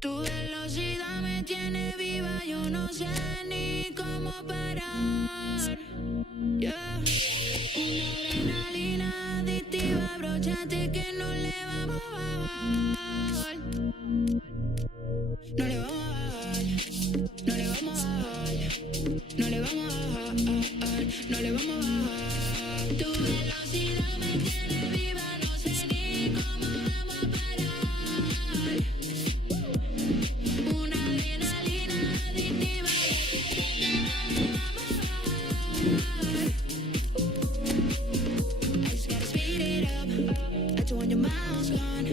Tu velocidad me tiene viva, yo no sé ni cómo parar. Yeah. Una adrenalina adictiva, abróchate que no le vamos a bajar. No le vamos a bajar, no le vamos a bajar, no le vamos a bajar, no le vamos a bajar. Tu velocidad me tiene viva, no sé ni cómo vamos a parar. Una adrenalina adictiva, I just gotta speed it up, at 200 miles gone,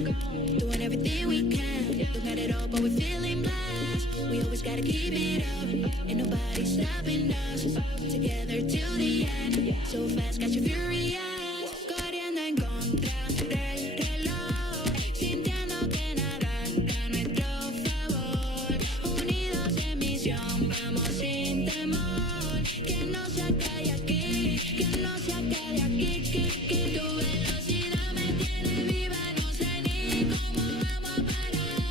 doing everything we can, look at it all but we're feeling blessed, we always gotta keep it up, ain't nobody stopping us, together till the end, so fast got you furious, corriendo en contra del reloj, sintiendo que nada está a nuestro favor, unidos en misión, vamos sin temor, que no se acabe aquí, que no se acabe aquí, que tu velocidad me tiene viva, no sé ni cómo vamos a parar,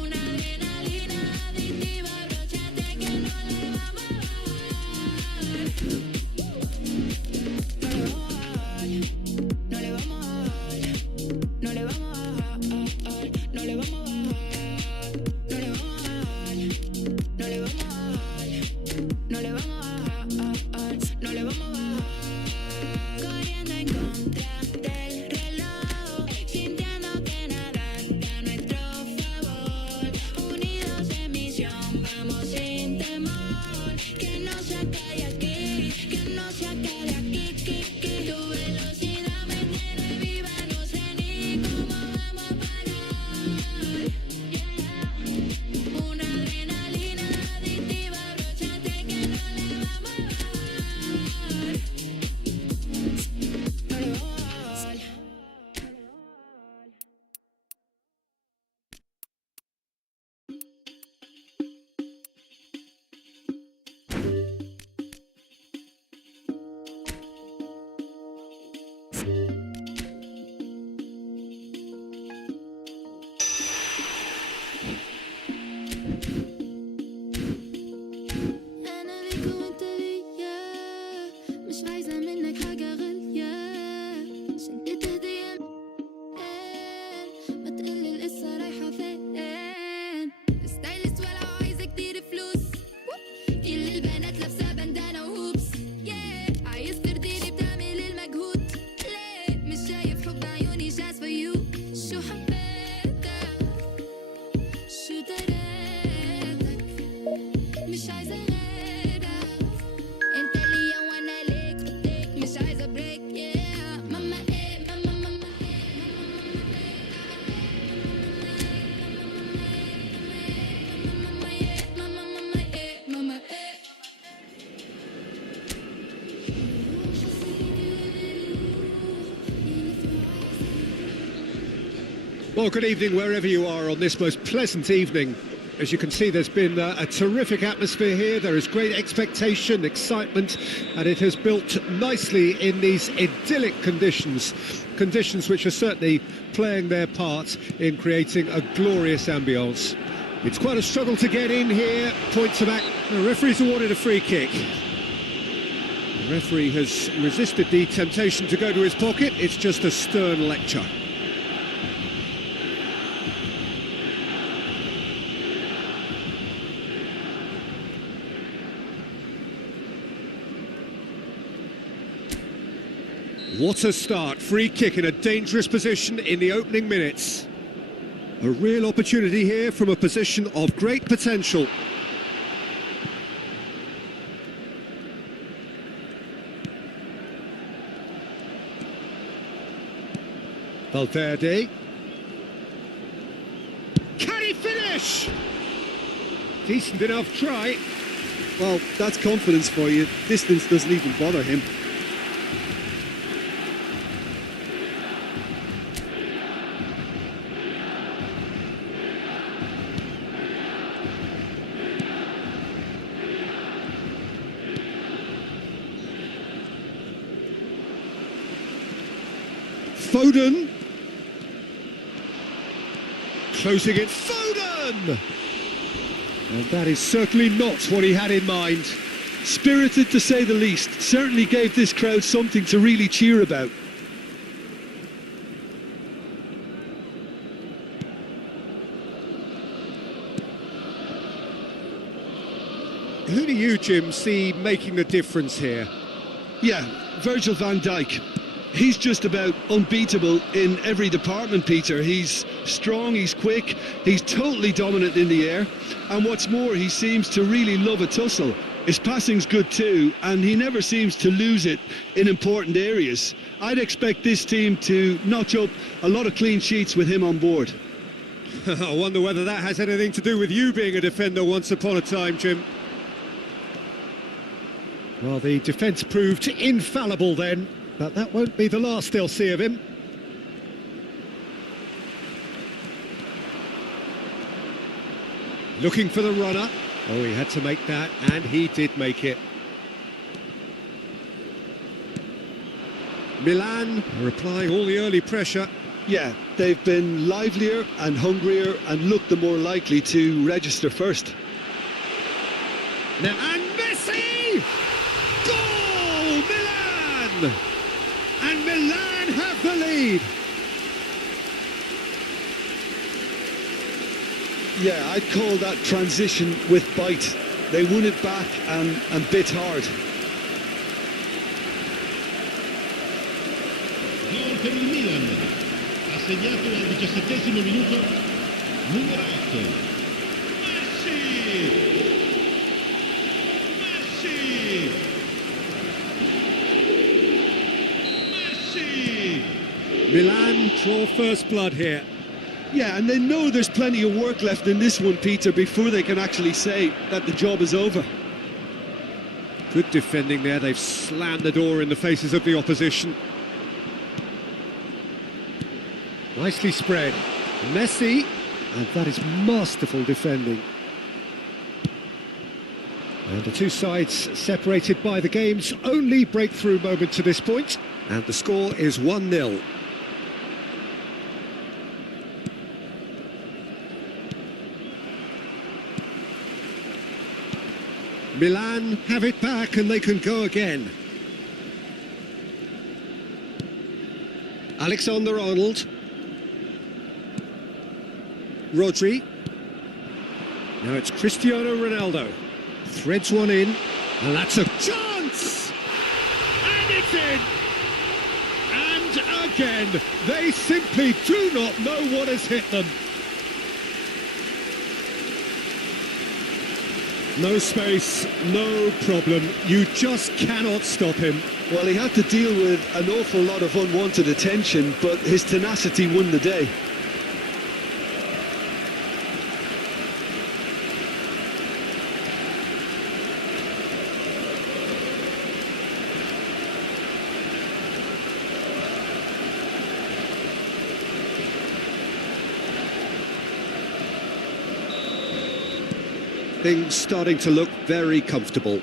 una adrenalina adictiva, abróchate que no le vamos a bajar, no le vamos a bajar, no le vamos a bajar, no le vamos a bajar, no le vamos a bajar, no le vamos a bajar, no le vamos a bajar, no le vamos a bajar, no le vamos a bajar, corriendo en contra del reloj, sintiendo que nada está a nuestro favor, unidos en misión, vamos sin temor, que no se acabe aquí, que no se acabe aquí, que tu velocidad me tiene viva, no sé ni cómo vamos a parar, una adrenalina adictiva, abróchate que no le vamos a bajar, no le vamos a bajar. أنا بيك وأنت ليا، مش عايزة منك حاجة غالية، شنطة هدية ما تقل القصة رايحة فين، ستايلست ولو عايزة كتير فلوس، كل البنات لابسة بندانة وهوبس، عايز ترضيني بتعمل المجهود، ليه مش شايف حب عيوني just for you، شو حبيتك شو دريتك، مش عايزة غيرك، انت ليا وانا ليك ليك، مش عايزة بريك، ماما ايه ماما ماما ماما ماما ايه ماما ايه. Well, good evening wherever you are on this most pleasant evening. As you can see, there's been a terrific atmosphere here. There is great expectation, excitement, and it has built nicely in these idyllic conditions which are certainly playing their part in creating a glorious ambience. It's quite a struggle to get in here. Points of act. The referee's awarded a free kick. The referee has resisted the temptation to go to his pocket. It's just a stern lecture. What a start, free kick in a dangerous position in the opening minutes. A real opportunity here from a position of great potential. Valverde. Can he finish? Decent enough try. Well, that's confidence for you. Distance doesn't even bother him. Foden. Closing it, Foden! And that is certainly not what he had in mind. Spirited to say the least. Certainly gave this crowd something to really cheer about. Who do you, Jim, see making the difference here? Yeah, Virgil van Dijk. He's just about unbeatable in every department, Peter. He's strong, he's quick, he's totally dominant in the air. And what's more, he seems to really love a tussle. His passing's good too, and he never seems to lose it in important areas. I'd expect this team to notch up a lot of clean sheets with him on board. I wonder whether that has anything to do with you being a defender once upon a time, Jim. Well, the defence proved infallible then, but that won't be the last they'll see of him. Looking for the runner. Oh, he had to make that, and he did make it. Milan are applying all the early pressure. Yeah, they've been livelier and hungrier and looked the more likely to register first. Now, and Messi! Goal! Milan! And Milan have the lead. Yeah, I'd call that transition with bite. They won it back and bit hard. Gol per il Milan, ha segnato al 17° minuto numero 8. Messi! Messi! Messi! Milan draw first blood here. Yeah, and they know there's plenty of work left in this one, Peter, before they can actually say that the job is over. Good defending there. They've slammed the door in the faces of the opposition. Nicely spread. Messi, and that is masterful defending. And the two sides separated by the game's only breakthrough moment to this point. And the score is 1-0. Milan have it back and they can go again. Alexander-Arnold. Rodri. Now it's Cristiano Ronaldo. Threads one in. And that's a chance! And it's in! And again, they simply do not know what has hit them. No space, no problem. You just cannot stop him. Well, he had to deal with an awful lot of unwanted attention, but his tenacity won the day. Things starting to look very comfortable.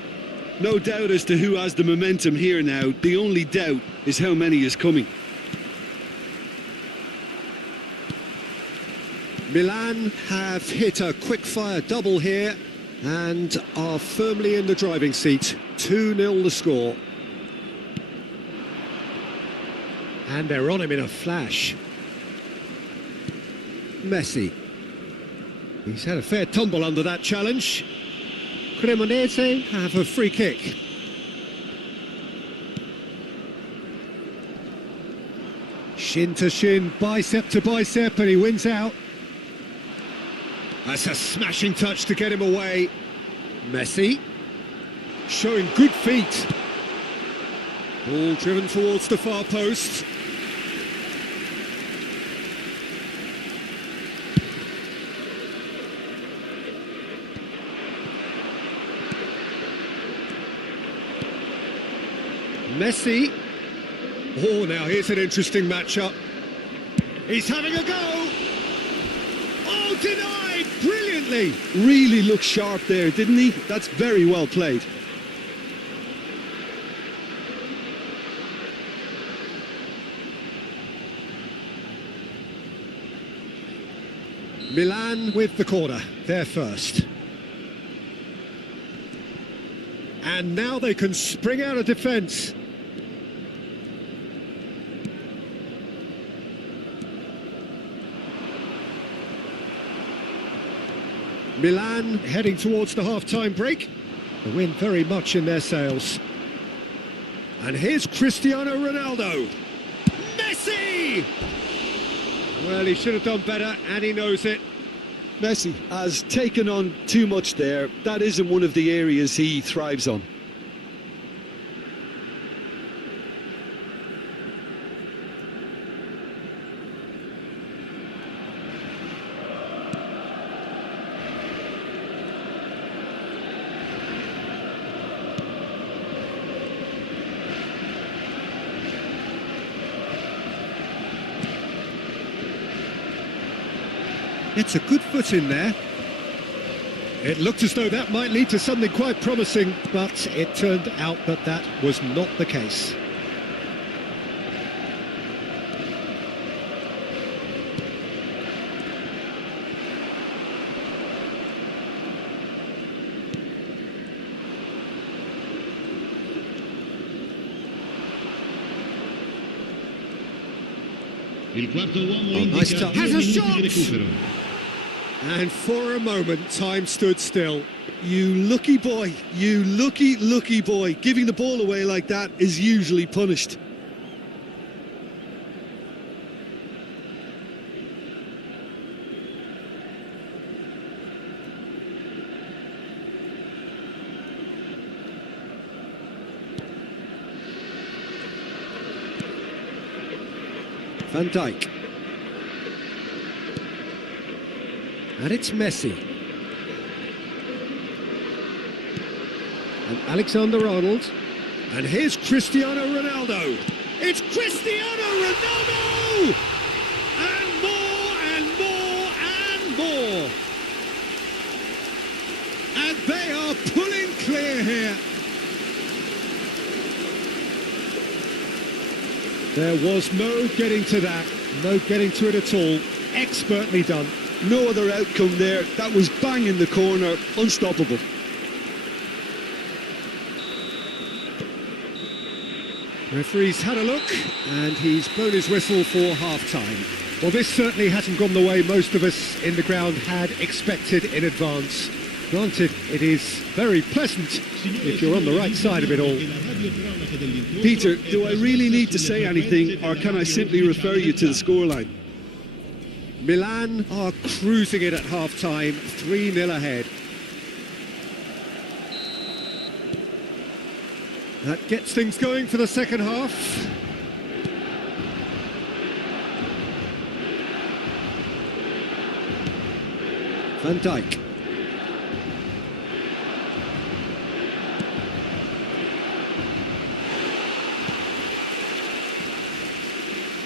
No doubt as to who has the momentum here now. The only doubt is how many is coming. Milan have hit a quick-fire double here and are firmly in the driving seat. 2-0 the score. And they're on him in a flash. Messi. He's had a fair tumble under that challenge. Cremonese have a free kick. Shin to shin, bicep to bicep, and he wins out. That's a smashing touch to get him away. Messi showing good feet. Ball driven towards the far post. Messi. Oh, now here's an interesting matchup. He's having a go. Oh, denied brilliantly. Really looked sharp there, didn't he? That's very well played. Milan with the corner, they're first. And now they can spring out of defence. Milan heading towards the half-time break. The wind very much in their sails. And here's Cristiano Ronaldo. Messi! Well, he should have done better, and he knows it. Messi has taken on too much there. That isn't one of the areas he thrives on. It's a good foot in there. It looked as though that might lead to something quite promising, but it turned out that that was not the case. Il quarto uomo nice indica touch. 2 Has a minuti shot! di recupero. And for a moment, time stood still. You lucky boy, you lucky boy. Giving the ball away like that is usually punished. Van Dijk. And it's Messi. And Alexander-Arnold. And here's Cristiano Ronaldo. It's Cristiano Ronaldo! And more and more and more. And they are pulling clear here. There was no getting to that, no getting to it at all. Expertly done. No other outcome there. That was bang in the corner, unstoppable. Referee's had a look, and he's blown his whistle for half-time. Well, this certainly hasn't gone the way most of us in the ground had expected in advance. Granted, it is very pleasant if you're on the right side of it all. Peter, do I really need to say anything, or can I simply refer you to the scoreline? Milan are cruising it at half-time, 3-0 ahead. That gets things going for the second half. Van Dijk.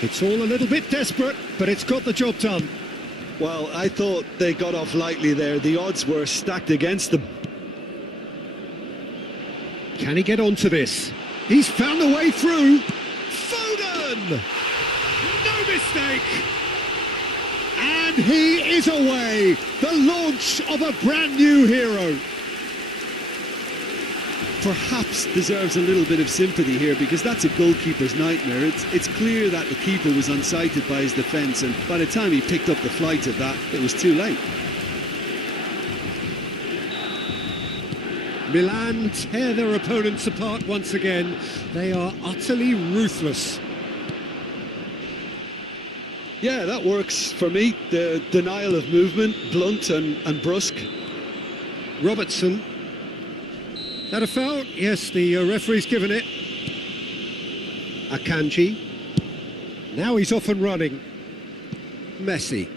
It's all a little bit desperate, but it's got the job done. Well, I thought they got off lightly there. The odds were stacked against them. Can he get onto this? He's found a way through. Foden! No mistake! And he is away. The launch of a brand new hero. Perhaps deserves a little bit of sympathy here, because that's a goalkeeper's nightmare. It's clear that the keeper was unsighted by his defence, and by the time he picked up the flight of that, it was too late. Milan tear their opponents apart once again. They are utterly ruthless. Yeah, that works for me. The denial of movement, blunt and brusque. Robertson. That a foul? Yes, the referee's given it. Akanji. Now he's off and running. Messi.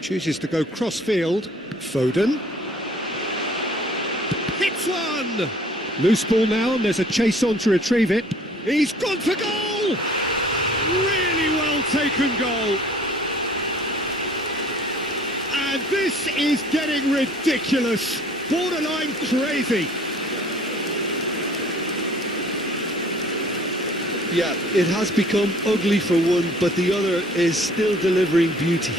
Chooses to go cross-field. Foden. Hits one! Loose ball now, and there's a chase on to retrieve it. He's gone for goal! Really well taken goal. And this is getting ridiculous. Borderline crazy. Yeah, it has become ugly for one, but the other is still delivering beauty.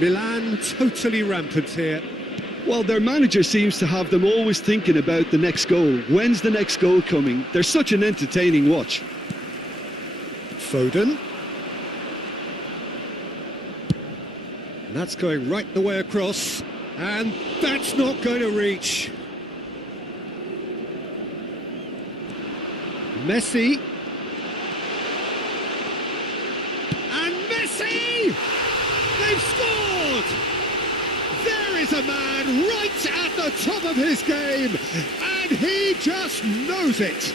Milan totally rampant here. Well, their manager seems to have them always thinking about the next goal. When's the next goal coming? They're such an entertaining watch. Foden. And that's going right the way across. And that's not going to reach. Messi. And Messi! They've scored! There is a man right at the top of his game, and he just knows it.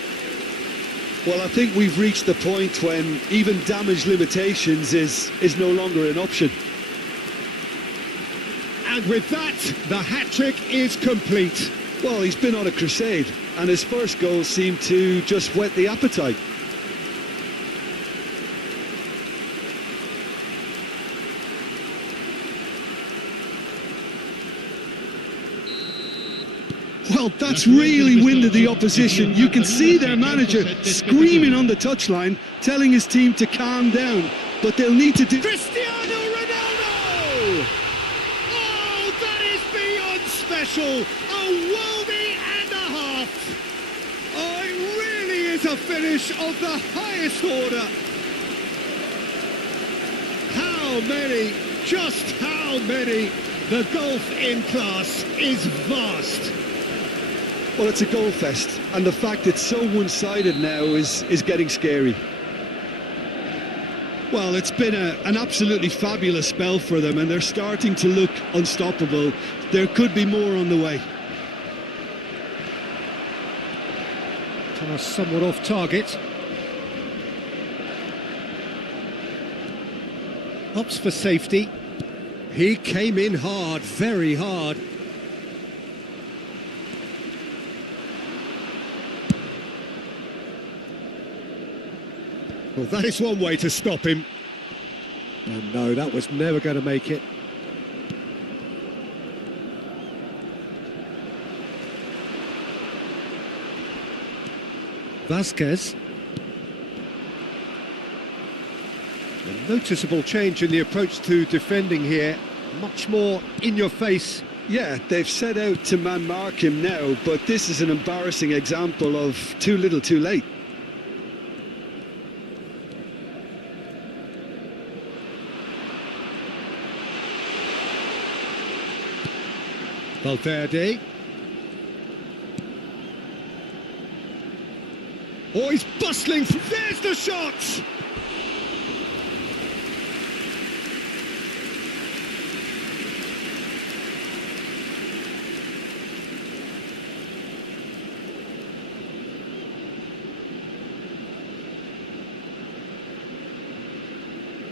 Well, I think we've reached the point when even damage limitations is no longer an option. And with that, the hat-trick is complete. Well, he's been on a crusade, and his first goal seemed to just whet the appetite. Well, that's really winded the opposition. You can see their manager screaming on the touchline, telling his team to calm down, but they'll need to do... Cristiano Ronaldo! Oh, that is beyond special! A worldie and a half! Oh, it really is a finish of the highest order! How many, just how many? The gulf in class is vast. Well, it's a goal fest, and the fact it's so one-sided now is getting scary. Well, it's been an absolutely fabulous spell for them, and they're starting to look unstoppable. There could be more on the way. Pass somewhat off target. Opts for safety. He came in hard, very hard. Well, that is one way to stop him. And no, that was never going to make it. Vasquez. A noticeable change in the approach to defending here. Much more in your face. Yeah, they've set out to man-mark him now, but this is an embarrassing example of too little too late. Valverde. Oh, he's bustling. There's the shot!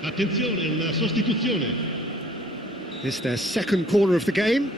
Attenzione, una sostituzione. It's their second corner of the game.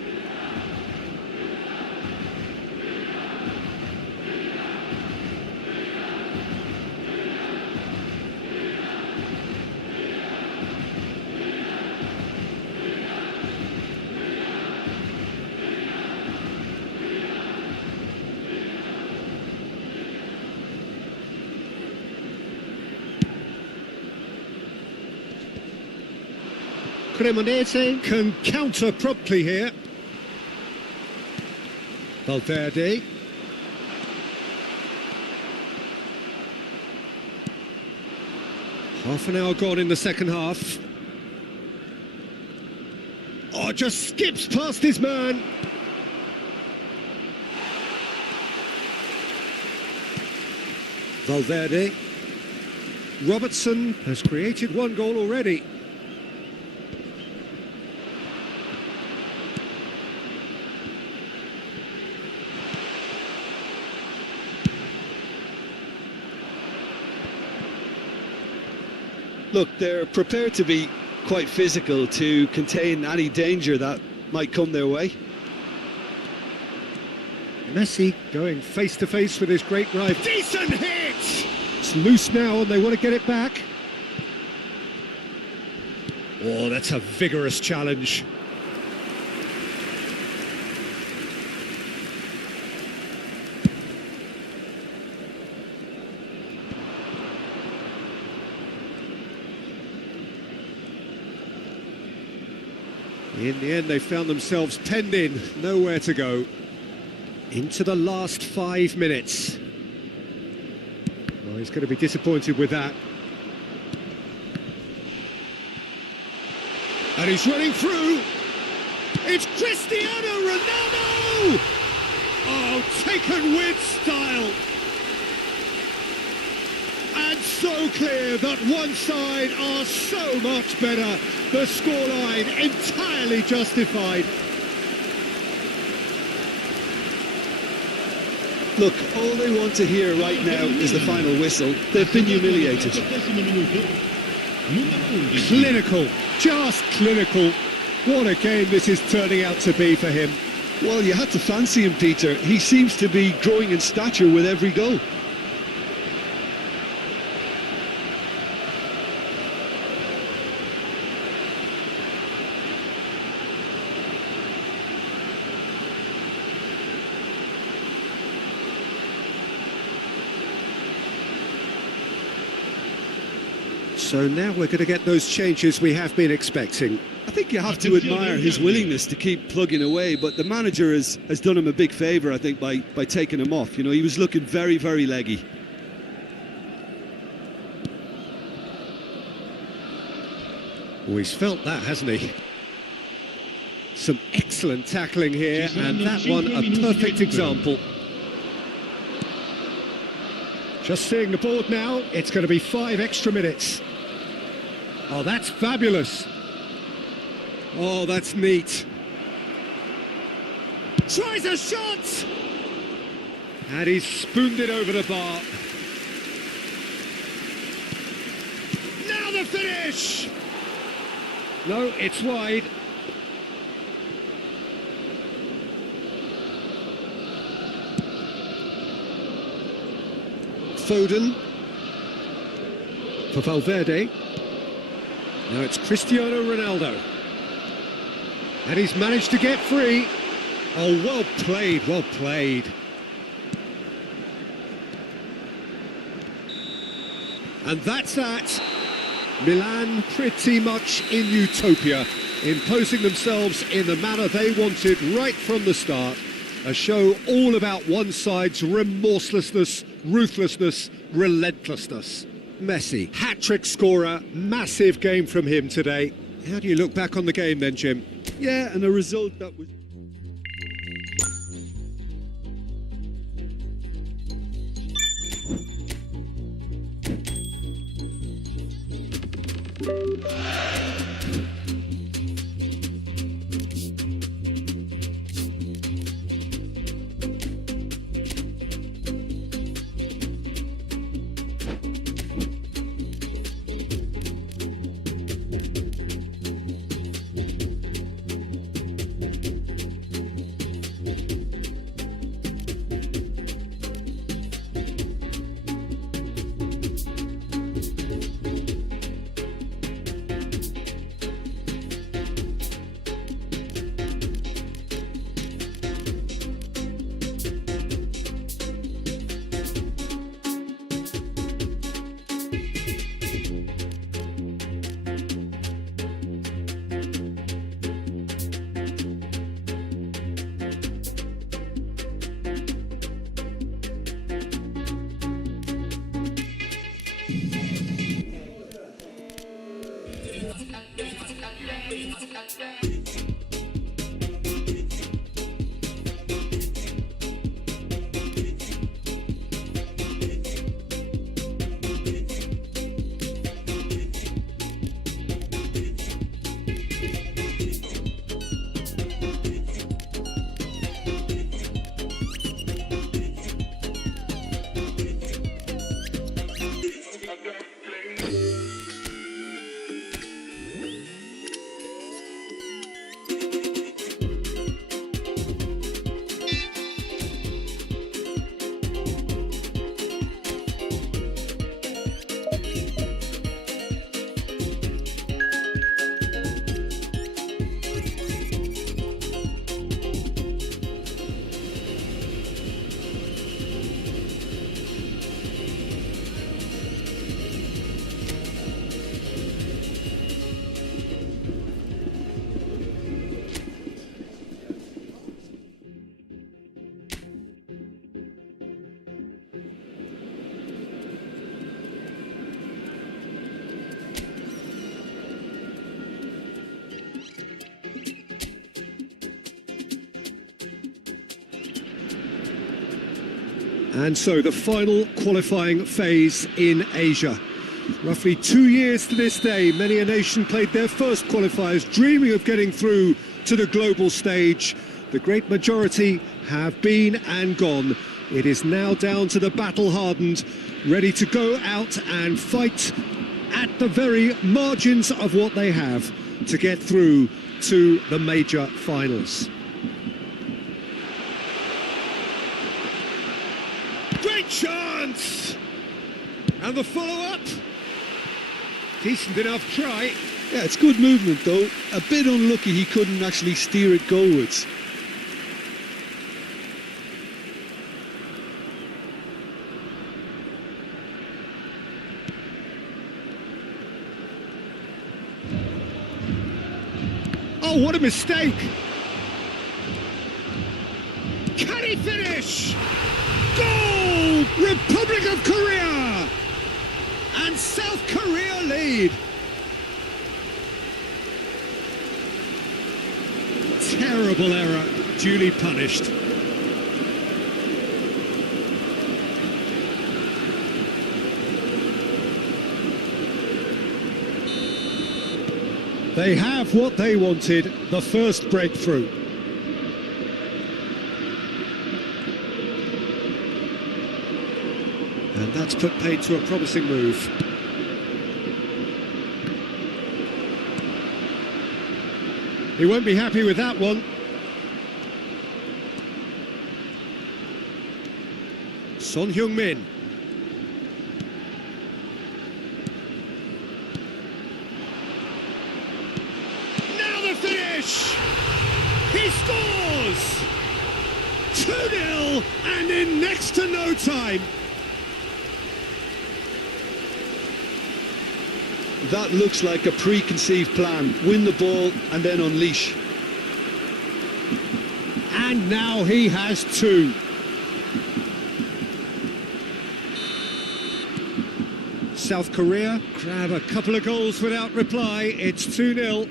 Cremonese can counter promptly here. Valverde. Half an hour gone in the second half. Oh, just skips past his man. Valverde. Robertson has created one goal already. Look, they're prepared to be quite physical to contain any danger that might come their way. Messi going face-to-face with his great rival. Decent hit! It's loose now and they want to get it back. Oh, that's a vigorous challenge. In the end, they found themselves penned in, nowhere to go. Into the last 5 minutes. Well, he's going to be disappointed with that. And he's running through. It's Cristiano Ronaldo! Oh, taken with style. And so clear that one side are so much better. The scoreline entirely justified. Look, all they want to hear right now is the final whistle. They've been humiliated. Clinical, just clinical. What a game this is turning out to be for him. Well, you had to fancy him, Peter. He seems to be growing in stature with every goal. So now we're going to get those changes we have been expecting. I think you have to admire his willingness to keep plugging away, but the manager has done him a big favour, I think, by taking him off. You know, he was looking very, very leggy. Oh, he's felt that, hasn't he? Some excellent tackling here, and that one a perfect example. Just seeing the board now, it's going to be 5 extra minutes. Oh, that's fabulous. Oh, that's neat. Tries a shot! And he's spooned it over the bar. Now the finish! No, it's wide. Foden. For Valverde. Now it's Cristiano Ronaldo. And he's managed to get free. Oh, well played, well played. And that's that. Milan pretty much in utopia, imposing themselves in the manner they wanted right from the start. A show all about one side's remorselessness, ruthlessness, relentlessness. Messi, hat-trick scorer, massive game from him today. How do you look back on the game then, Jim? Yeah, and a result that was... And so the final qualifying phase in Asia. Roughly 2 years to this day, many a nation played their first qualifiers, dreaming of getting through to the global stage. The great majority have been and gone. It is now down to the battle-hardened, ready to go out and fight at the very margins of what they have to get through to the major finals. Great chance! And the follow-up? Decent enough try. Yeah, it's good movement though. A bit unlucky he couldn't actually steer it goalwards. Oh, what a mistake! Can he finish? Goal! Republic of Korea! And South Korea lead. Terrible error, duly punished. They have what they wanted, the first breakthrough. And that's put paid to a promising move. He won't be happy with that one. Son Heung-min. Now the finish! He scores! 2-0 and in next to no time. That looks like a preconceived plan. Win the ball and then unleash. And now he has two. South Korea grab a couple of goals without reply. It's 2-0.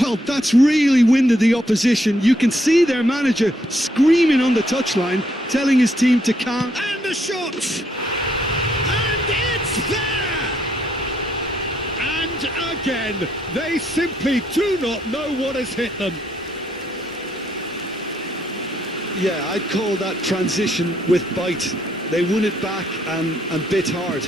Well, that's really winded the opposition. You can see their manager screaming on the touchline, telling his team to calm. And the shot! And it's there! And again, they simply do not know what has hit them. Yeah, I'd call that transition with bite. They won it back and bit hard.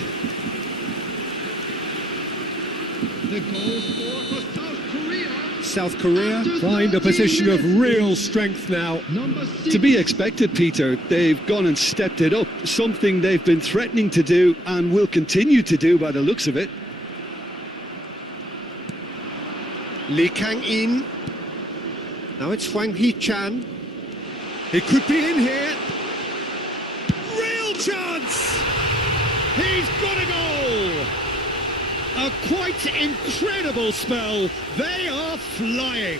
The goal scored for South Korea. South Korea find a position of real strength now. Number 6. To be expected, Peter. They've gone and stepped it up, something they've been threatening to do and will continue to do by the looks of it. Lee Kang-in. Now it's Hwang Hee-chan. He could be in here. Real chance! He's got a goal! A quite incredible spell. They are flying.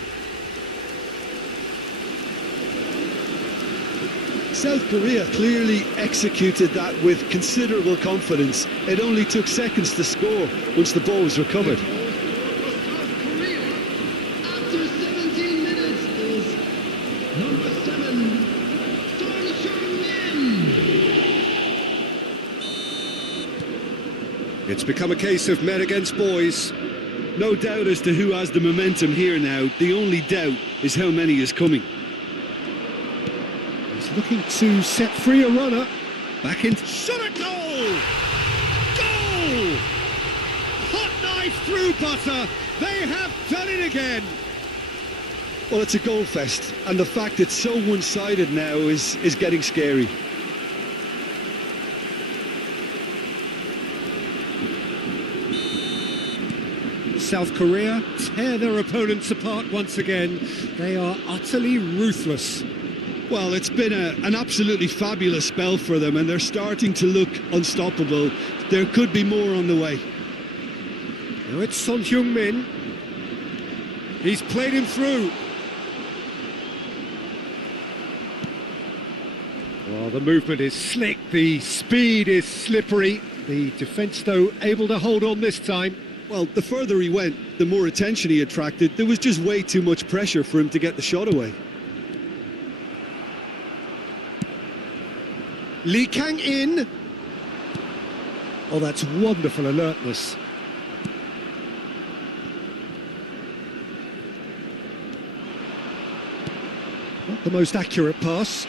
South Korea clearly executed that with considerable confidence. It only took seconds to score once the ball was recovered. After 17 minutes is number 7, Son Heung-min. It's become a case of men against boys. No doubt as to who has the momentum here now. The only doubt is how many is coming. He's looking to set free a runner. Back in. Shot at goal! Goal! Hot knife through butter. They have done it again. Well, it's a goal fest, and the fact it's so one-sided now is getting scary. South Korea tear their opponents apart once again. They are utterly ruthless. Well, it's been an absolutely fabulous spell for them, and they're starting to look unstoppable. There could be more on the way. Now it's Son Heung-min. He's played him through. Well, the movement is slick, the speed is slippery. The defence, though, able to hold on this time. Well, the further he went, the more attention he attracted. There was just way too much pressure for him to get the shot away. Lee Kang in. Oh, that's wonderful alertness. Not the most accurate pass.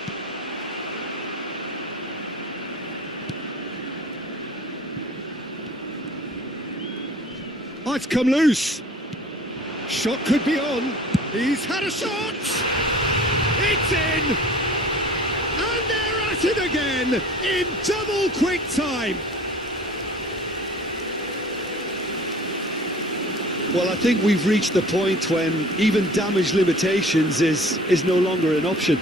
Oh, it's come loose. Shot could be on. He's had a shot. It's in. And they're at it again in double quick time. Well, I think we've reached the point when even damage limitations is no longer an option.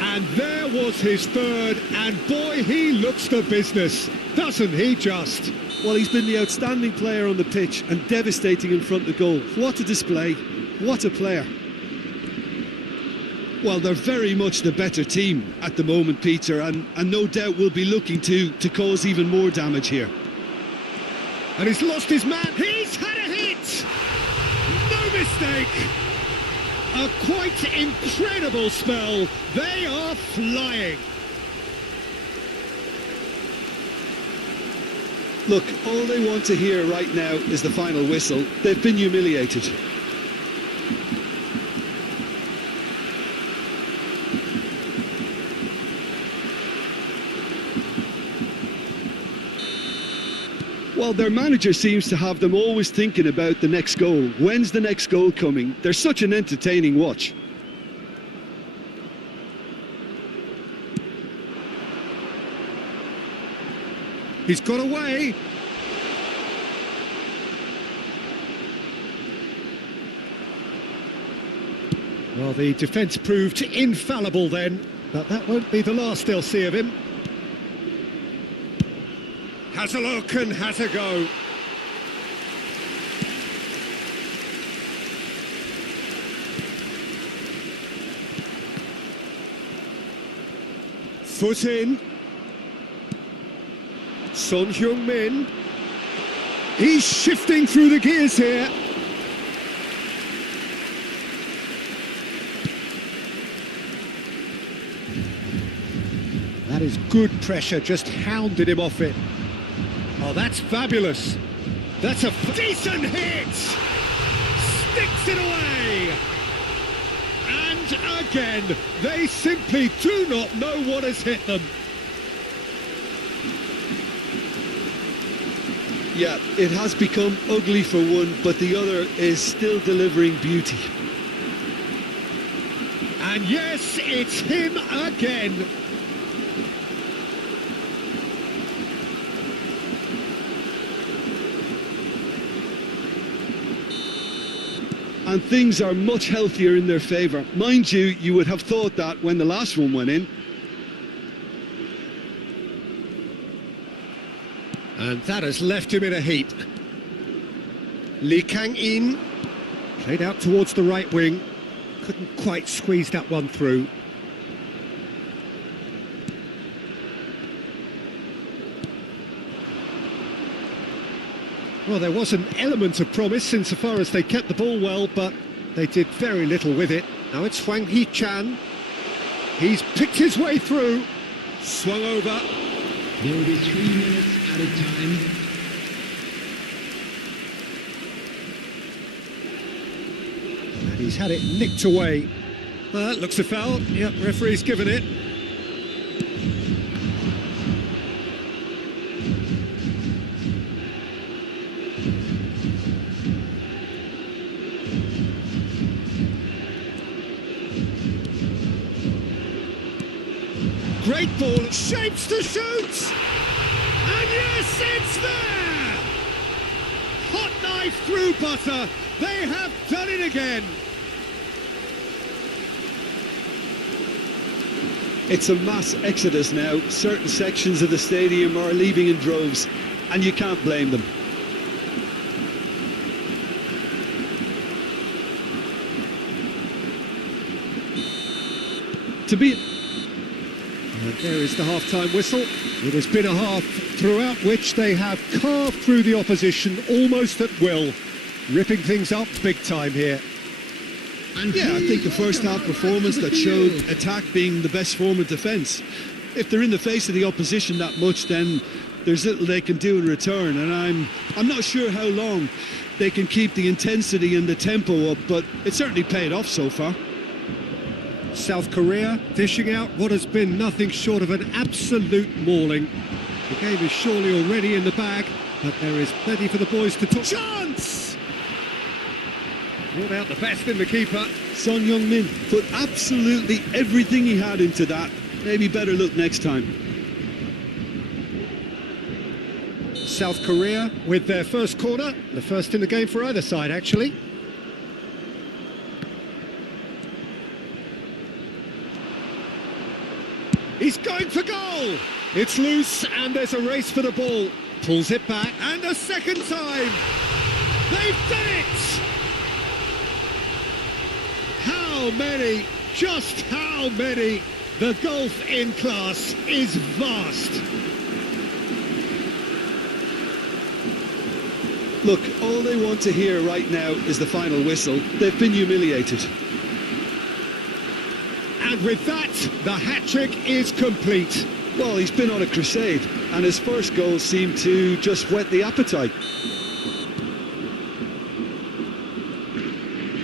And there was his third, and boy, he looks the business, doesn't he just? Well, he's been the outstanding player on the pitch and devastating in front of goal. What a display, what a player. Well, they're very much the better team at the moment, Peter, and no doubt will be looking to cause even more damage here. And he's lost his man. He's had a hit. No mistake. A quite incredible spell. They are flying. Look, all they want to hear right now is the final whistle. They've been humiliated. Well, their manager seems to have them always thinking about the next goal. When's the next goal coming? They're such an entertaining watch. He's got away. Well, the defence proved infallible then, but that won't be the last they'll see of him. Has a look and has a go. Foot in. Son Heung-min. He's shifting through the gears here. That is good pressure, just hounded him off it. Oh, that's fabulous. That's a decent hit. Sticks it away. And again, they simply do not know what has hit them. Yeah, it has become ugly for one, but the other is still delivering beauty. And yes, it's him again. And things are much healthier in their favour. Mind you, you would have thought that when the last one went in. And that has left him in a heap. Lee Kang-in played out towards the right wing. Couldn't quite squeeze that one through. Well, there was an element of promise insofar as they kept the ball well, but they did very little with it. Now it's Hwang Hee-chan. He's picked his way through. Swung over. There will be 3 minutes added time. And he's had it nicked away. Looks a foul. Yep, referee's given it. Great ball, shapes to shoot! And yes, it's there! Hot knife through butter, they have done it again! It's a mass exodus now. Certain sections of the stadium are leaving in droves, and you can't blame them. To be... And there is the half-time whistle. It has been a half throughout which they have carved through the opposition almost at will, ripping things up big time here. And Yeah, I think the first half performance that showed attack being the best form of defence. If they're in the face of the opposition that much, then there's little they can do in return, and I'm not sure how long they can keep the intensity and the tempo up, but it certainly paid off so far. South Korea dishing out what has been nothing short of an absolute mauling. The game is surely already in the bag, but there is plenty for the boys to talk. Chance! Brought out the best in the keeper. Son Heung-min put absolutely everything he had into that. Maybe better look next time. South Korea with their first corner, the first in the game for either side actually. He's going for goal! It's loose and there's a race for the ball. Pulls it back and a second time! They've done it! How many? Just how many? The gulf in class is vast. Look, all they want to hear right now is the final whistle. They've been humiliated. And with that, the hat-trick is complete. Well, he's been on a crusade, and his first goal seemed to just whet the appetite.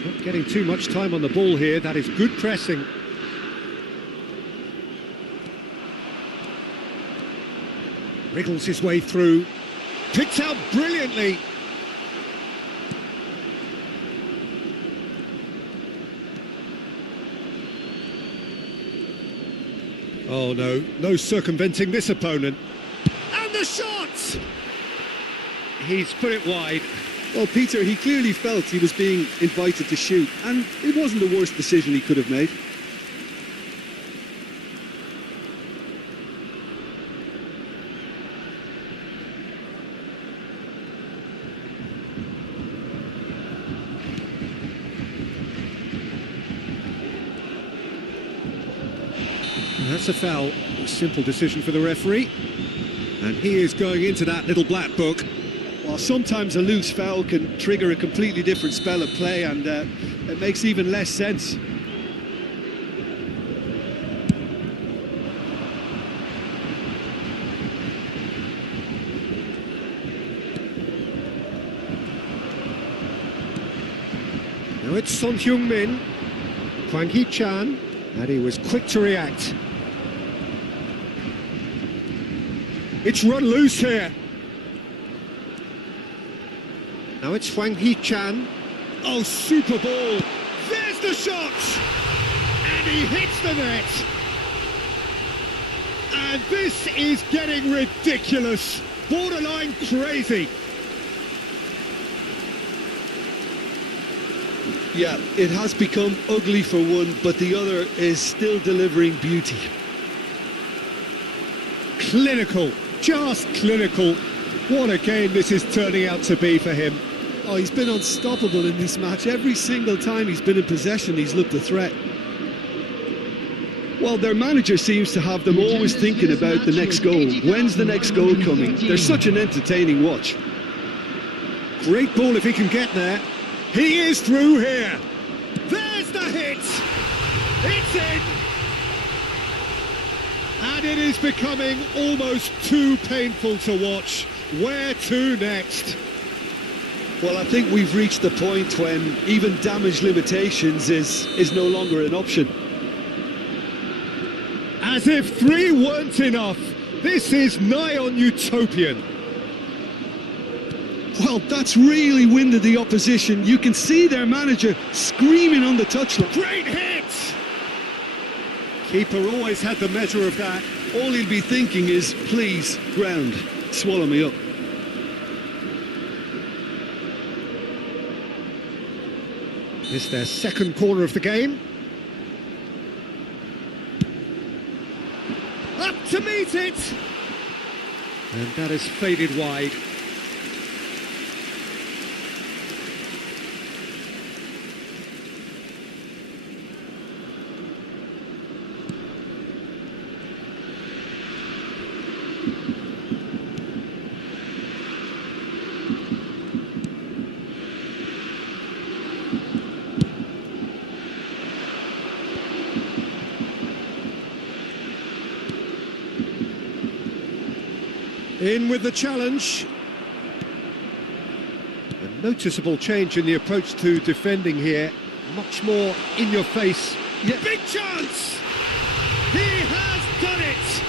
Not getting too much time on the ball here, that is good pressing. Wriggles his way through, picked out brilliantly. Oh no, no circumventing this opponent. And the shot! He's put it wide. Well, Peter, he clearly felt he was being invited to shoot, and it wasn't the worst decision he could have made. That's a foul. A simple decision for the referee. And he is going into that little black book. Well, sometimes a loose foul can trigger a completely different spell of play, and it makes even less sense. Now it's Son Heung-min, Hwang Hee-chan, and he was quick to react. It's run loose here. Now it's Hwang Hee-chan. Oh, super ball. There's the shot! And he hits the net. And this is getting ridiculous. Borderline crazy. Yeah, it has become ugly for one, but the other is still delivering beauty. Clinical, just clinical. What a game this is turning out to be for him. Oh, he's been unstoppable in this match. Every single time he's been in possession, he's looked a threat. Well, their manager seems to have them always thinking about the next goal. When's the next goal coming? They're such an entertaining watch. Great ball if he can get there. He is through here. There's the hit. It's in. And it is becoming almost too painful to watch. Where to next? Well, I think we've reached the point when even damage limitations is no longer an option. As if 3 weren't enough. This is nigh on utopian. Well, that's really winded the opposition. You can see their manager screaming on the touchline. Great hit! Keeper always had the measure of that. All he'll be thinking is, please, ground, swallow me up. It's their second corner of the game. Up to meet it! And that has faded wide. In with the challenge. A noticeable change in the approach to defending here. Much more in your face. Yeah. Big chance! He has done it!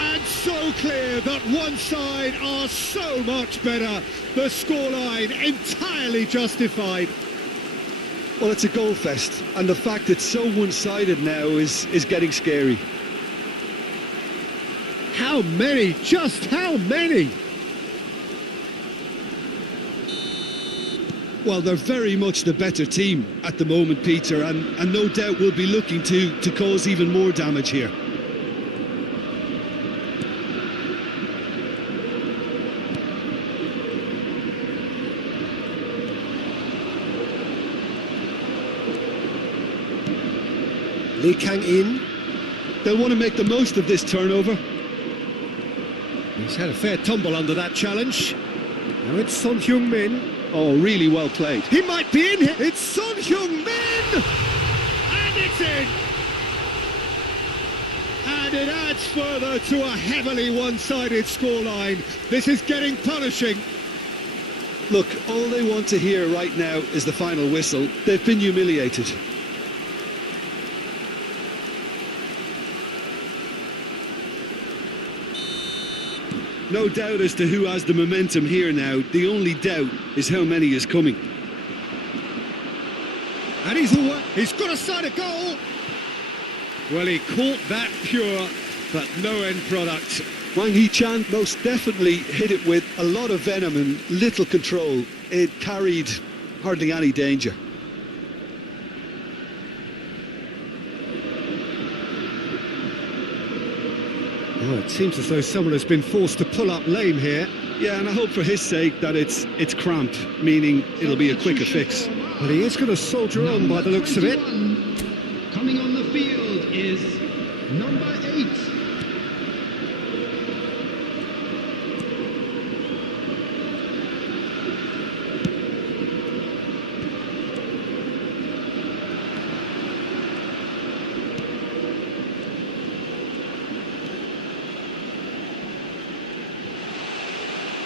And so clear that one side are so much better. The scoreline entirely justified. Well, it's a goal fest, and the fact it's so one-sided now is getting scary. How many? Just how many? Well, they're very much the better team at the moment, Peter, and no doubt will be looking to cause even more damage here. Lee Kang-in. They'll want to make the most of this turnover. He's had a fair tumble under that challenge. Now it's Son Heung-min. Oh, really well played. He might be in here. It's Son Heung-min! And it's in! And it adds further to a heavily one-sided scoreline. This is getting punishing. Look, all they want to hear right now is the final whistle. They've been humiliated. No doubt as to who has the momentum here now. The only doubt is how many is coming. And he's away. He's got a side of goal. Well, he caught that pure, but no end product. Wang Hee-chan most definitely hit it with a lot of venom and little control. It carried hardly any danger. Oh, it seems as though someone has been forced to pull up lame here. Yeah, and I hope for his sake that it's cramp, meaning it'll be a quicker fix. Well, he is going to soldier on by the looks of it. Coming on the field is number 8.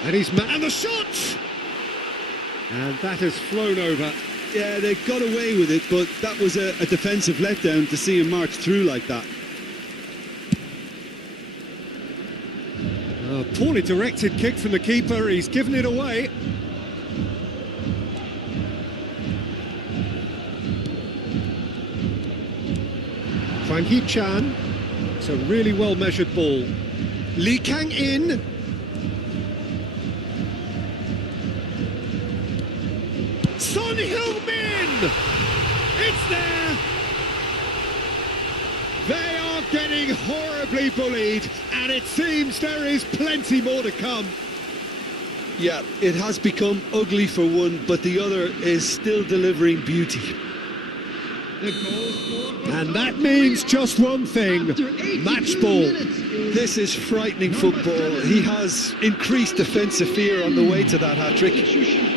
And he's and the shot! And that has flown over. Yeah, they got away with it, but that was a defensive letdown to see him march through like that. Poorly directed kick from the keeper. He's given it away. Wang Hee-chan. It's a really well-measured ball. Lee Kang-in. Son Heung-min! It's there! They are getting horribly bullied, and it seems there is plenty more to come. Yeah, it has become ugly for one, but the other is still delivering beauty. And that means just one thing, match ball. This is frightening football. He has increased defensive fear on the way to that hat-trick.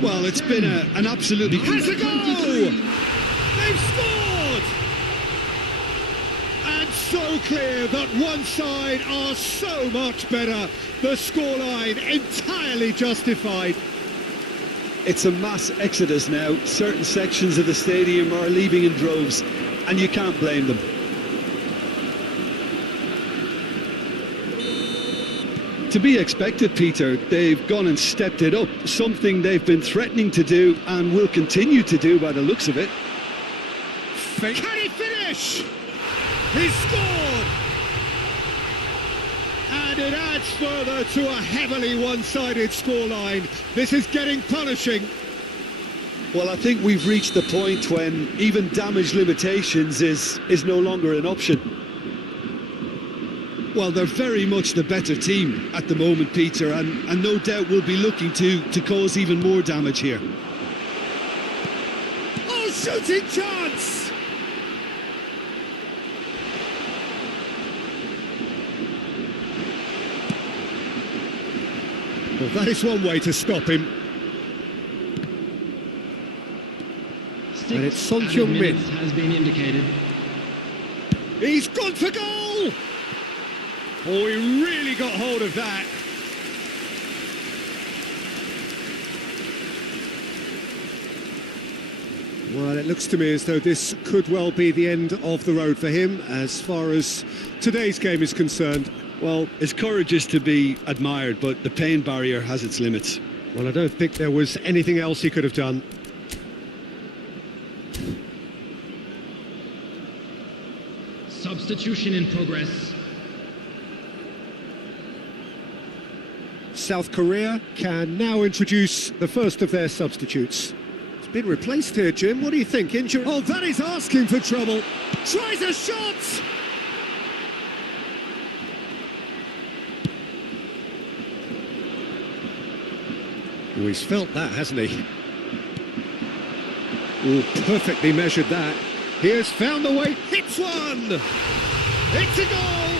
Well, it's been an absolutely... Has a goal! They've scored! And so clear that one side are so much better. The scoreline entirely justified. It's a mass exodus now. Certain sections of the stadium are leaving in droves, and you can't blame them. To be expected, Peter. They've gone and stepped it up, something they've been threatening to do and will continue to do by the looks of it. Can he finish? He's scored! And it adds further to a heavily one-sided scoreline. This is getting punishing. Well, I think we've reached the point when even damage limitations is no longer an option. Well, they're very much the better team at the moment, Peter, and no doubt will be looking to cause even more damage here. Oh, shooting chance! Well, that is one way to stop him. And it's Son Heung-min. Has been indicated. He's gone for goal! Oh, he really got hold of that. Well, it looks to me as though this could well be the end of the road for him as far as today's game is concerned. Well, his courage is to be admired, but the pain barrier has its limits. Well, I don't think there was anything else he could have done. Substitution in progress. South Korea can now introduce the first of their substitutes. It's been replaced here, Jim. What do you think? Injury? Oh, that is asking for trouble. Tries a shot! Oh, he's felt that, hasn't he? Oh, perfectly measured that. He has found the way. Hits one! It's a goal!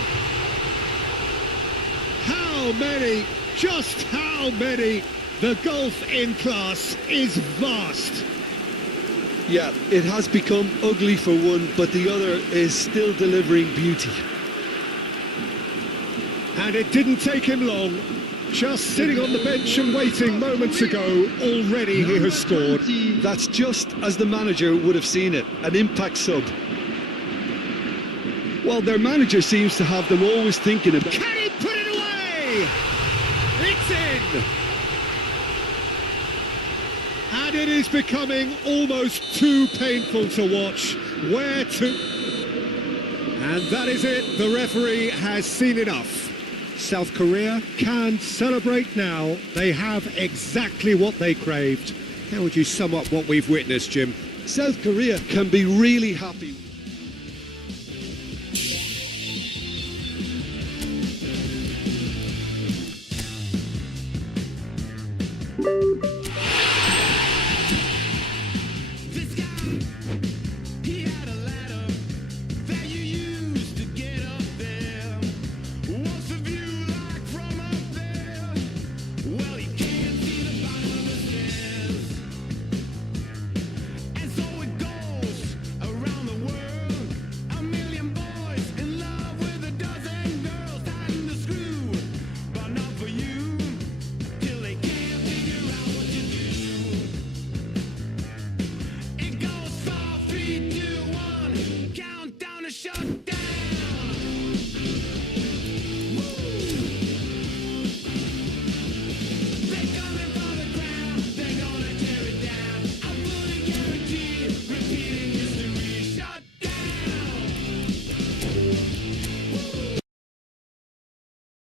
How many? Just how many? The gulf in class is vast. Yeah, it has become ugly for one, but the other is still delivering beauty. And it didn't take him long. Just sitting on the bench and waiting moments ago, already he has scored. That's just as the manager would have seen it, an impact sub. Well, their manager seems to have them always thinking about... Can he put it away? It's in! And it is becoming almost too painful to watch. Where to... And that is it. The referee has seen enough. South Korea can celebrate now. They have exactly what they craved. How would you sum up what we've witnessed, Jim? South Korea can be really happy.